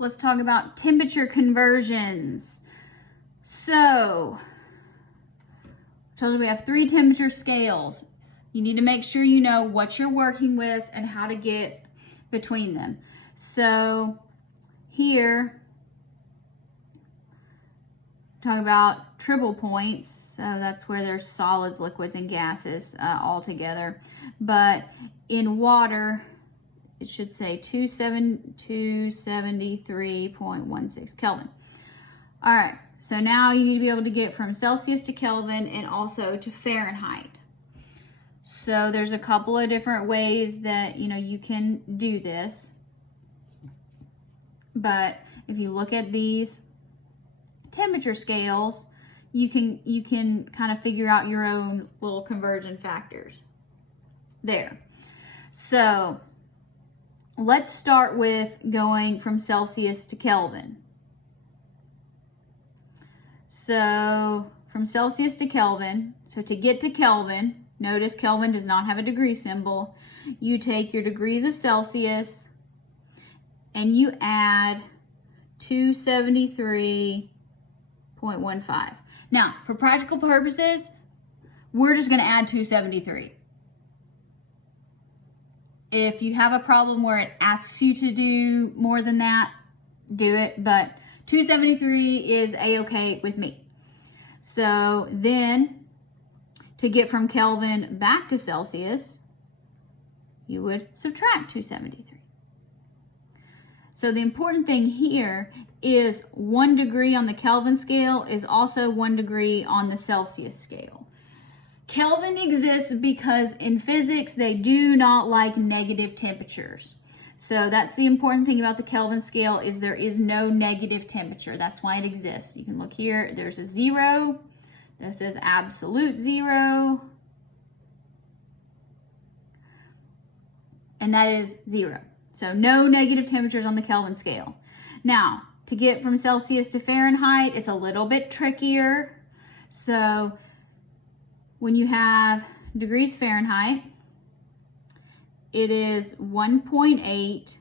let's talk about temperature conversions. So, I told you we have 3 temperature scales. You need to make sure you know what you're working with and how to get between them. So, here, talking about triple points. So that's where there's solids, liquids, and gases all together. But in water, it should say 273.16 Kelvin. All right, so now you need to be able to get from Celsius to Kelvin and also to Fahrenheit. So there's a couple of different ways that you can do this. But if you look at these temperature scales, you can kind of figure out your own little conversion factors there. So let's start with going from Celsius to Kelvin. So from Celsius to Kelvin, so to get to Kelvin, notice Kelvin does not have a degree symbol. You take your degrees of Celsius and you add 273.15. Now, for practical purposes, we're just going to add 273. If you have a problem where it asks you to do more than that, do it, but 273 is a-okay with me. So then, to get from Kelvin back to Celsius, you would subtract 273. So the important thing here is 1 degree on the Kelvin scale is also 1 degree on the Celsius scale. Kelvin exists because in physics they do not like negative temperatures. So that's the important thing about the Kelvin scale is there is no negative temperature. That's why it exists. You can look here, there's a 0. This is absolute 0. And that is 0. So no negative temperatures on the Kelvin scale. Now, to get from Celsius to Fahrenheit, it's a little bit trickier. So when you have degrees Fahrenheit, it is 1.8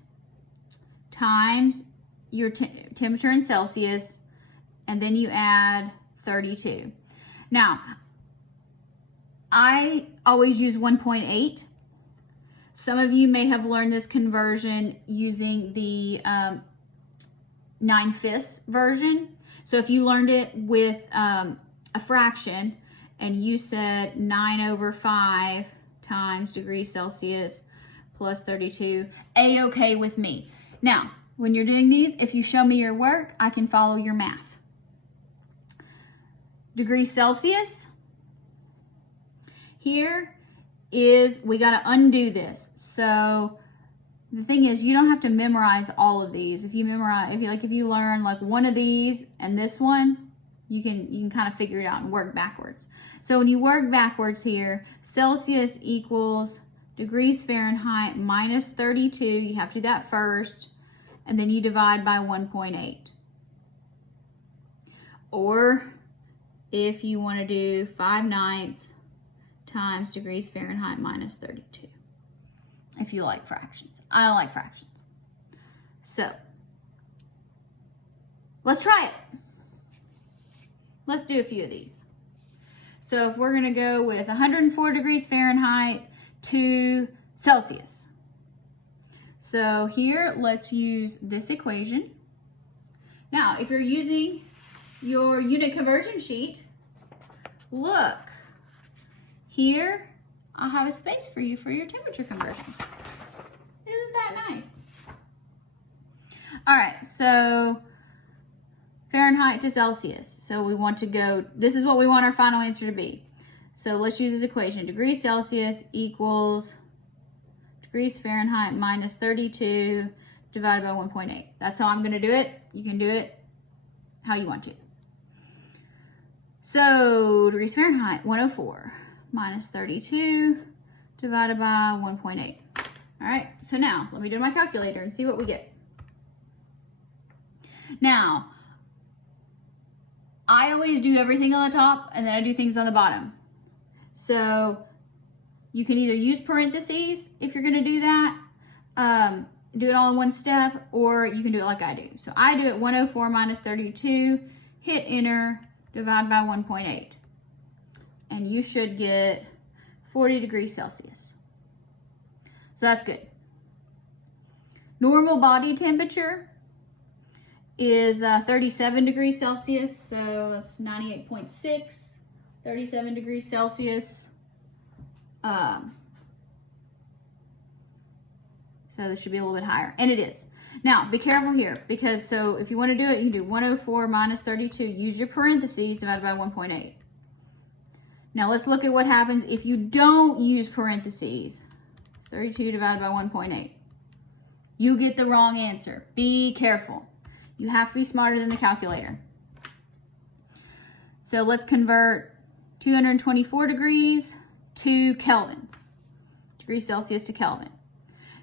times your temperature in Celsius, and then you add 32. Now, I always use 1.8. Some of you may have learned this conversion using the 9/5 version. So if you learned it with a fraction and you said 9/5 times degrees Celsius plus 32, a-okay with me. Now, when you're doing these, if you show me your work, I can follow your math. Degrees Celsius, here is, we got to undo this. So the thing is, you don't have to memorize all of these. If you learn like one of these and this one, you can kind of figure it out and work backwards. So when you work backwards here, Celsius equals degrees Fahrenheit minus 32. You have to do that first, and then you divide by 1.8. Or if you want to do 5/9 times degrees Fahrenheit minus 32. If you like fractions. I don't like fractions. So, let's try it. Let's do a few of these. So if we're going to go with 104 degrees Fahrenheit to Celsius. So here, let's use this equation. Now, if you're using your unit conversion sheet, look. Here, I'll have a space for you for your temperature conversion. Isn't that nice? All right, so Fahrenheit to Celsius. So we want to go, this is what we want our final answer to be. So let's use this equation. Degrees Celsius equals degrees Fahrenheit minus 32 divided by 1.8. That's how I'm going to do it. You can do it how you want to. So degrees Fahrenheit, 104 minus 32 divided by 1.8. All right, so now let me do my calculator and see what we get. Now, I always do everything on the top and then I do things on the bottom. So you can either use parentheses if you're going to do that. do it all in one step, or you can do it like I do. So I do it 104 minus 32, hit enter, divide by 1.8. And you should get 40 degrees Celsius. So that's good. Normal body temperature is 37 degrees Celsius, so that's 98.6, 37 degrees Celsius. So this should be a little bit higher, and it is. Now, be careful here, because so if you want to do it, you can do 104 minus 32, use your parentheses, divided by 1.8. Now let's look at what happens if you don't use parentheses. 32 divided by 1.8. You get the wrong answer. Be careful. You have to be smarter than the calculator. So let's convert 224 degrees to Kelvins. Degrees Celsius to Kelvin.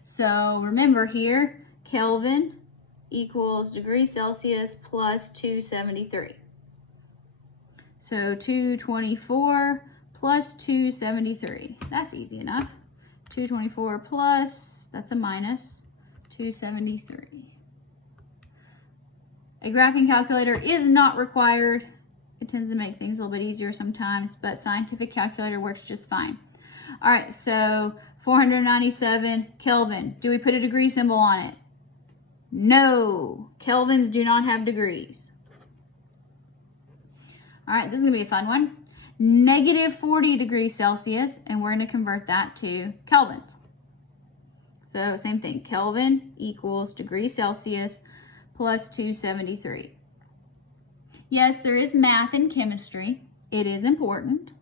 So remember here, Kelvin equals degrees Celsius plus 273. So 224 plus 273. That's easy enough. 224 plus, that's a minus, 273. A graphing calculator is not required. It tends to make things a little bit easier sometimes, but scientific calculator works just fine. All right, so 497 Kelvin. Do we put a degree symbol on it? No. Kelvins do not have degrees. All right, this is going to be a fun one. Negative 40 degrees Celsius, and we're going to convert that to Kelvins. So same thing. Kelvin equals degrees Celsius plus 273. Yes, there is math in chemistry. It is important.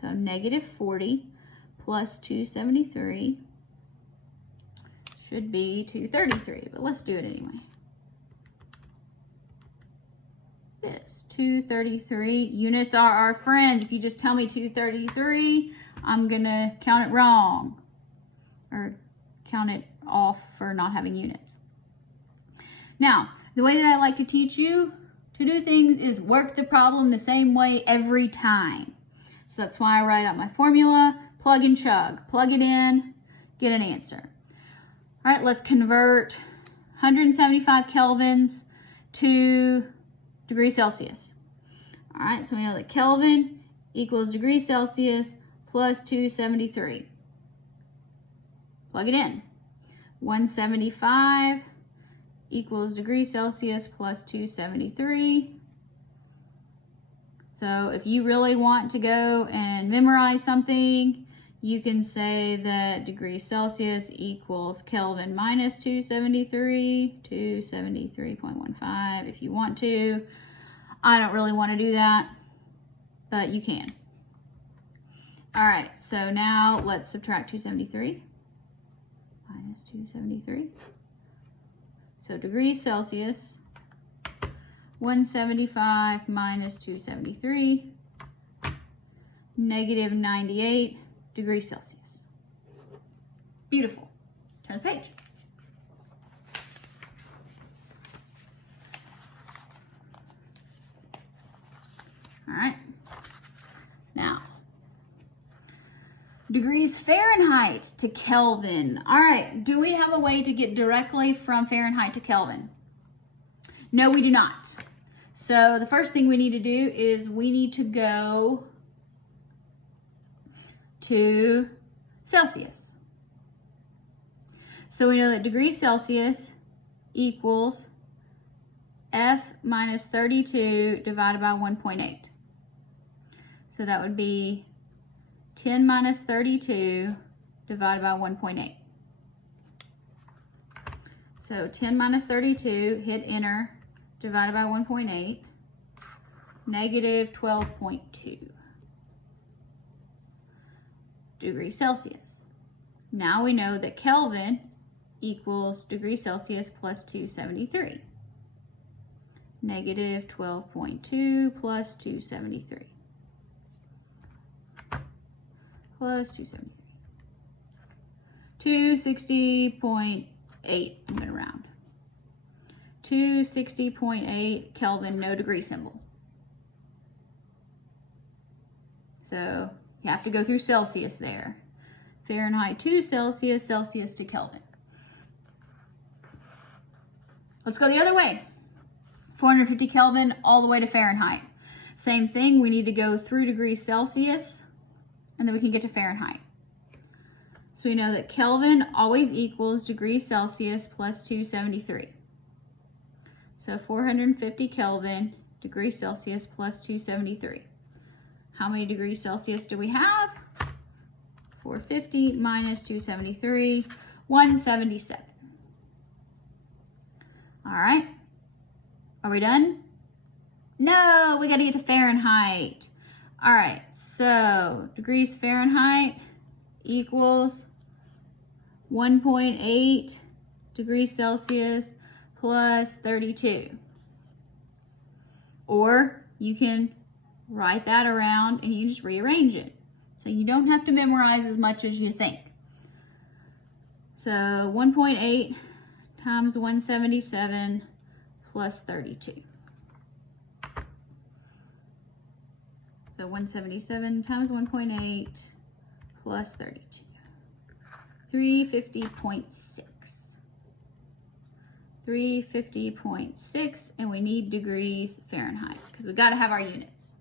So negative 40 plus 273 should be 233, but let's do it anyway. This 233 units are our friends. If you just tell me 233, I'm gonna count it wrong or count it off for not having units. Now, the way that I like to teach you to do things is work the problem the same way every time. So that's why I write out my formula, plug and chug. Plug it in, get an answer. All right, let's convert 175 kelvins to degrees Celsius. All right, so we know that Kelvin equals degrees Celsius plus 273. Plug it in. 175 equals degrees Celsius plus 273. So if you really want to go and memorize something, you can say that degrees Celsius equals Kelvin minus 273, 273.15 if you want to. I don't really want to do that, but you can. All right, so now let's subtract 273 minus 273. So degrees Celsius, 175 minus 273, negative 98 degrees Celsius. Beautiful. Turn the page. All right. Now, degrees Fahrenheit to Kelvin. All right, do we have a way to get directly from Fahrenheit to Kelvin? No, we do not. So the first thing we need to do is we need to go to Celsius. So we know that degrees Celsius equals F minus 32 divided by 1.8. So that would be 10 minus 32 divided by 1.8. So 10 minus 32, hit enter, divided by 1.8, negative 12.2 degrees Celsius. Now we know that Kelvin equals degrees Celsius plus 273. Negative 12.2 plus 273. Plus 273. 260.8, I'm going to round. 260.8 Kelvin, no degree symbol. So you have to go through Celsius there. Fahrenheit to Celsius, Celsius to Kelvin. Let's go the other way. 450 Kelvin all the way to Fahrenheit. Same thing, we need to go through degrees Celsius, and then we can get to Fahrenheit. So we know that Kelvin always equals degrees Celsius plus 273. So 450 Kelvin, degrees Celsius plus 273. How many degrees Celsius do we have? 450 minus 273, 177. All right, are we done? No, we gotta get to Fahrenheit. All right, so degrees Fahrenheit equals 1.8 degrees Celsius plus 32. Or you can write that around and you just rearrange it. So you don't have to memorize as much as you think. So 1.8 times 177 plus 32. So 177 times 1.8 plus 32. 350.6. 350.6, and we need degrees Fahrenheit because we got to have our units.